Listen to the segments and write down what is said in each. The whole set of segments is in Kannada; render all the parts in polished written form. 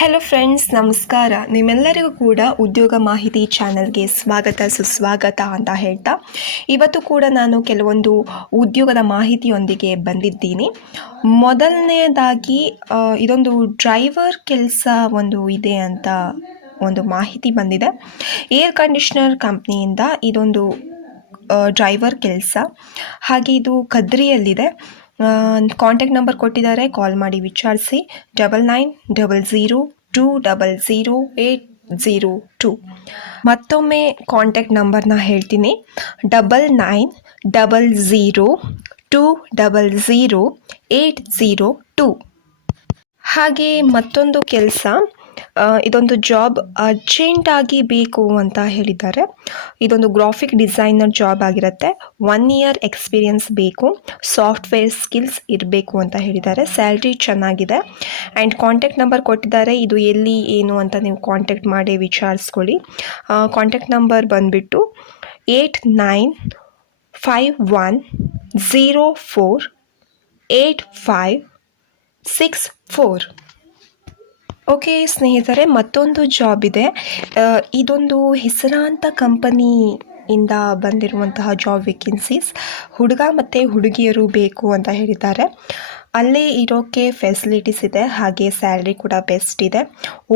ಹಲೋ ಫ್ರೆಂಡ್ಸ್, ನಮಸ್ಕಾರ. ನಿಮ್ಮೆಲ್ಲರಿಗೂ ಕೂಡ ಉದ್ಯೋಗ ಮಾಹಿತಿ ಚಾನಲ್ಗೆ ಸ್ವಾಗತ ಸುಸ್ವಾಗತ ಅಂತ ಹೇಳ್ತಾ ಇವತ್ತು ಕೂಡ ನಾನು ಕೆಲವೊಂದು ಉದ್ಯೋಗದ ಮಾಹಿತಿಯೊಂದಿಗೆ ಬಂದಿದ್ದೀನಿ. ಮೊದಲನೇದಾಗಿ ಇದೊಂದು ಡ್ರೈವರ್ ಕೆಲಸ ಒಂದು ಇದೆ ಅಂತ ಒಂದು ಮಾಹಿತಿ ಬಂದಿದೆ. ಏರ್ ಕಂಡೀಷ್ನರ್ ಕಂಪ್ನಿಯಿಂದ ಇದೊಂದು ಡ್ರೈವರ್ ಕೆಲಸ. ಹಾಗೆ ಇದು ಕದ್ರಿಯಲ್ಲಿದೆ. ಕಾಂಟ್ಯಾಕ್ಟ್ ನಂಬರ್ ಕೊಟ್ಟಿದ್ದಾರೆ, ಕಾಲ್ ಮಾಡಿ ವಿಚಾರಿಸಿ. 9900200802. ಮತ್ತೊಮ್ಮೆ ಕಾಂಟ್ಯಾಕ್ಟ್ ನಂಬರ್ನ ಹೇಳ್ತೀನಿ, 9900200802. ಹಾಗೆ ಮತ್ತೊಂದು ಕೆಲಸ, ಇದೊಂದು ಜಾಬ್ ಅರ್ಜೆಂಟಾಗಿ ಬೇಕು ಅಂತ ಹೇಳಿದ್ದಾರೆ. ಇದೊಂದು ಗ್ರಾಫಿಕ್ ಡಿಸೈನರ್ ಜಾಬ್ ಆಗಿರುತ್ತೆ. 1 year ಎಕ್ಸ್ಪೀರಿಯನ್ಸ್ ಬೇಕು, ಸಾಫ್ಟ್ವೇರ್ ಸ್ಕಿಲ್ಸ್ ಇರಬೇಕು ಅಂತ ಹೇಳಿದ್ದಾರೆ. ಸ್ಯಾಲ್ರಿ ಚೆನ್ನಾಗಿದೆ ಆ್ಯಂಡ್ ಕಾಂಟ್ಯಾಕ್ಟ್ ನಂಬರ್ ಕೊಟ್ಟಿದ್ದಾರೆ. ಇದು ಎಲ್ಲಿ ಏನು ಅಂತ ನೀವು ಕಾಂಟ್ಯಾಕ್ಟ್ ಮಾಡಿ ವಿಚಾರಿಸ್ಕೊಳ್ಳಿ. ಕಾಂಟ್ಯಾಕ್ಟ್ ನಂಬರ್ ಬಂದುಬಿಟ್ಟು 8951048564. ಓಕೆ ಸ್ನೇಹಿತರೆ, ಮತ್ತೊಂದು ಜಾಬ್ ಇದೆ. ಇದೊಂದು ಹೆಸರಾಂತ ಕಂಪನಿಯಿಂದ ಬಂದಿರುವಂತಹ ಜಾಬ್ ವೇಕೆನ್ಸೀಸ್. ಹುಡುಗ ಮತ್ತು ಹುಡುಗಿಯರು ಬೇಕು ಅಂತ ಹೇಳಿದ್ದಾರೆ. ಅಲ್ಲೇ ಇರೋಕ್ಕೆ ಫೆಸಿಲಿಟೀಸ್ ಇದೆ, ಹಾಗೆ ಸ್ಯಾಲ್ರಿ ಕೂಡ ಬೆಸ್ಟ್ ಇದೆ.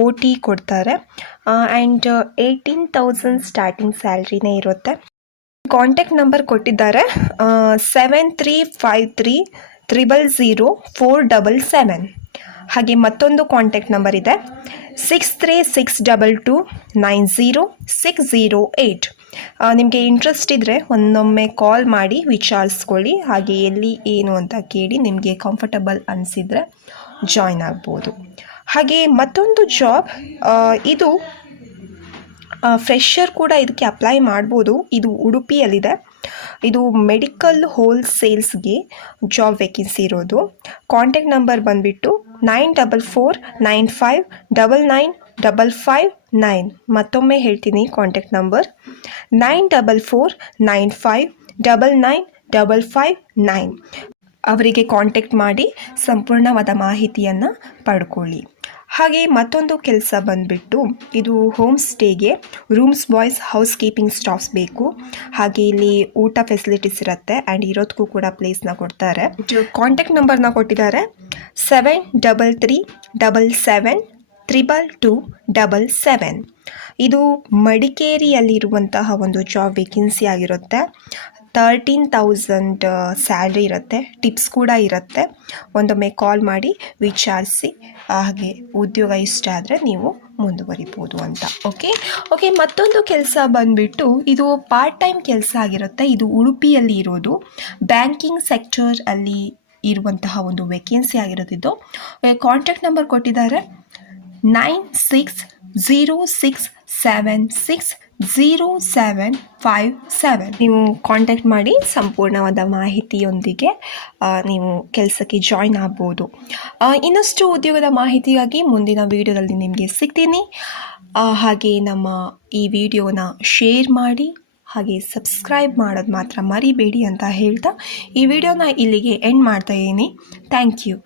OT ಕೊಡ್ತಾರೆ ಆ್ಯಂಡ್ 18,000 ಸ್ಟಾರ್ಟಿಂಗ್ ಸ್ಯಾಲ್ರಿನೇ ಇರುತ್ತೆ. ಕಾಂಟ್ಯಾಕ್ಟ್ ನಂಬರ್ ಕೊಟ್ಟಿದ್ದಾರೆ 7353000477. ಹಾಗೆ ಮತ್ತೊಂದು ಕಾಂಟ್ಯಾಕ್ಟ್ ನಂಬರ್ ಇದೆ 6362290608. ನಿಮಗೆ ಇಂಟ್ರೆಸ್ಟ್ ಇದ್ದರೆ ಒಂದೊಮ್ಮೆ ಕಾಲ್ ಮಾಡಿ ವಿಚಾರಿಸ್ಕೊಳ್ಳಿ. ಹಾಗೆ ಎಲ್ಲಿ ಏನು ಅಂತ ಕೇಳಿ ನಿಮಗೆ ಕಂಫರ್ಟಬಲ್ ಅನಿಸಿದರೆ ಜಾಯ್ನ್ ಆಗ್ಬೋದು. ಹಾಗೆ ಮತ್ತೊಂದು ಜಾಬ್, ಇದು ಫ್ರೆಷರ್ ಕೂಡ ಇದಕ್ಕೆ ಅಪ್ಲೈ ಮಾಡ್ಬೋದು. ಇದು ಉಡುಪಿಯಲ್ಲಿದೆ. ಇದು ಮೆಡಿಕಲ್ ಹೋಲ್ಸೇಲ್ಸ್ಗೆ ಜಾಬ್ ವೇಕೆನ್ಸಿ ಇರೋದು. ಕಾಂಟ್ಯಾಕ್ಟ್ ನಂಬರ್ ಬಂದುಬಿಟ್ಟು 9445999559. ಮತ್ತೊಮ್ಮೆ ಹೇಳ್ತೀನಿ, ಕಾಂಟ್ಯಾಕ್ಟ್ ನಂಬರ್ 9445999559. ಅವರಿಗೆ ಕಾಂಟ್ಯಾಕ್ಟ್ ಮಾಡಿ ಸಂಪೂರ್ಣವಾದ ಮಾಹಿತಿಯನ್ನು ಪಡ್ಕೊಳ್ಳಿ. ಹಾಗೆ ಮತ್ತೊಂದು ಕೆಲಸ ಬಂದುಬಿಟ್ಟು, ಇದು ಹೋಮ್ ಸ್ಟೇಗೆ rooms boys housekeeping staffs ಬೇಕು. ಹಾಗೆ ಇಲ್ಲಿ ಊಟ ಫೆಸಿಲಿಟೀಸ್ ಇರುತ್ತೆ ಆ್ಯಂಡ್ ಇರೋದಕ್ಕೂ ಕೂಡ ಪ್ಲೇಸ್ನ ಕೊಡ್ತಾರೆ. ಕಾಂಟ್ಯಾಕ್ಟ್ ನಂಬರ್ನ ಕೊಟ್ಟಿದ್ದಾರೆ 7377722277. ಇದು ಮಡಿಕೇರಿಯಲ್ಲಿರುವಂತಹ ಒಂದು ಜಾಬ್ ವೇಕೆನ್ಸಿ ಆಗಿರುತ್ತೆ. 13,000 ಸ್ಯಾಲ್ರಿ ಇರುತ್ತೆ, ಟಿಪ್ಸ್ ಕೂಡ ಇರುತ್ತೆ. ಒಂದೊಮ್ಮೆ ಕಾಲ್ ಮಾಡಿ ವಿಚಾರಿಸಿ. ಹಾಗೆ ಉದ್ಯೋಗ ಇಷ್ಟ ಆದರೆ ನೀವು ಮುಂದುವರಿಬೋದು ಅಂತ. ಓಕೆ ಮತ್ತೊಂದು ಕೆಲಸ ಬಂದುಬಿಟ್ಟು, ಇದು ಪಾರ್ಟ್ ಟೈಮ್ ಕೆಲಸ ಆಗಿರುತ್ತೆ. ಇದು ಉಡುಪಿಯಲ್ಲಿ ಇರೋದು. ಬ್ಯಾಂಕಿಂಗ್ ಸೆಕ್ಟರ್ ಅಲ್ಲಿ ಇರುವಂತಹ ಒಂದು ವೇಕೆನ್ಸಿ ಆಗಿರೋದಿದ್ದು. ಕಾಂಟ್ಯಾಕ್ಟ್ ನಂಬರ್ ಕೊಟ್ಟಿದ್ದಾರೆ 9606760757. ನೀವು ಕಾಂಟ್ಯಾಕ್ಟ್ ಮಾಡಿ ಸಂಪೂರ್ಣವಾದ ಮಾಹಿತಿಯೊಂದಿಗೆ ನೀವು ಕೆಲಸಕ್ಕೆ ಜಾಯ್ನ್ ಆಗ್ಬೋದು. ಇನ್ನಷ್ಟು ಉದ್ಯೋಗದ ಮಾಹಿತಿಗಾಗಿ ಮುಂದಿನ ವಿಡಿಯೋದಲ್ಲಿ ನಿಮಗೆ ಸಿಗ್ತೀನಿ. ಹಾಗೆ ನಮ್ಮ ಈ ವಿಡಿಯೋನ ಶೇರ್ ಮಾಡಿ, ಹಾಗೆ ಸಬ್ಸ್ಕ್ರೈಬ್ ಮಾಡೋದು ಮಾತ್ರ ಮರಿಬೇಡಿ ಅಂತ ಹೇಳ್ತಾ ಈ ವಿಡಿಯೋನ ಇಲ್ಲಿಗೆ ಎಂಡ್ ಮಾಡ್ತಾ ಇದ್ದೀನಿ. Thank you.